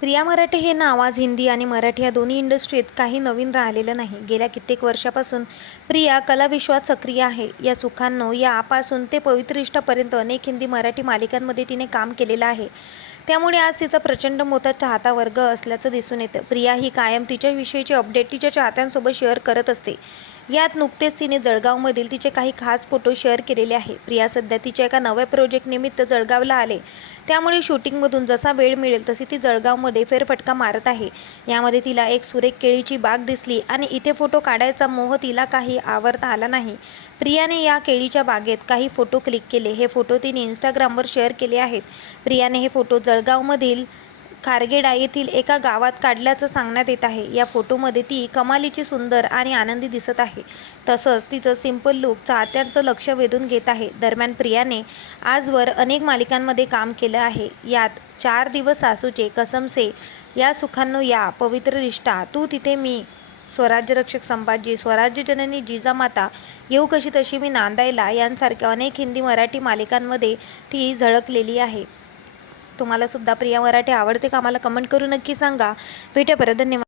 प्रिया मराठे हे नाव आज हिंदी आणि मराठी या दोन्ही इंडस्ट्रीत काही नवीन राहिलेलं नाही. गेल्या कित्येक वर्षापासून प्रिया कलाविश्वात सक्रिय आहे. या सुखांनो या आपासून ते पवित्रिष्ठापर्यंत अनेक हिंदी मराठी मालिकांमध्ये तिने काम केलेलं आहे. त्यामुळे आज तिचा प्रचंड मोठा चाहता वर्ग असल्याचं दिसून येतं. प्रिया ही कायम तिच्याविषयीचे अपडेट तिच्या चाहत्यांसोबत शेअर करत असते. यात नुकतेच तिने जळगावमधील तिचे काही खास फोटो शेअर केलेले आहे. प्रिया सध्या तिच्या एका नव्या प्रोजेक्ट निमित्त जळगावला आले. त्यामुळे शूटिंगमधून जसा वेळ मिळेल तशी ती जळगावमध्ये फेरफटका मारत आहे. यामध्ये तिला एक सुरेख केळीची बाग दिसली आणि इथे फोटो काढायचा मोह तिला काही आवरता आला नाही. प्रियाने या केळीच्या बागेत काही फोटो क्लिक केले. हे फोटो तिने इंस्टाग्रामवर शेअर केले आहेत. प्रियाने हे फोटो जळगावमधील खारगेडा येथील एका गावात काढल्याचं सांगण्यात येत आहे. या फोटोमध्ये ती कमालीची सुंदर आणि आनंदी दिसत आहे. तसंच तिचं सिंपल लुक चाहत्यांचं लक्ष वेधून घेत आहे. दरम्यान प्रियाने आजवर अनेक मालिकांमध्ये काम केलं आहे. यात चार दिवस सासूचे कसमसे या सुखांनो या पवित्र रिष्टा तू तिथे मी स्वराज्य रक्षक संभाजी स्वराज्य जननी जिजामाता येऊ कशी तशी मी नांदायला यांसारख्या अनेक हिंदी मराठी मालिकांमध्ये ती झळकलेली आहे. तुम्हाला सुद्धा प्रिया मराठी आवडते का? मला कमेंट करून नक्की सांगा. भेटेपर्यंत धन्यवाद.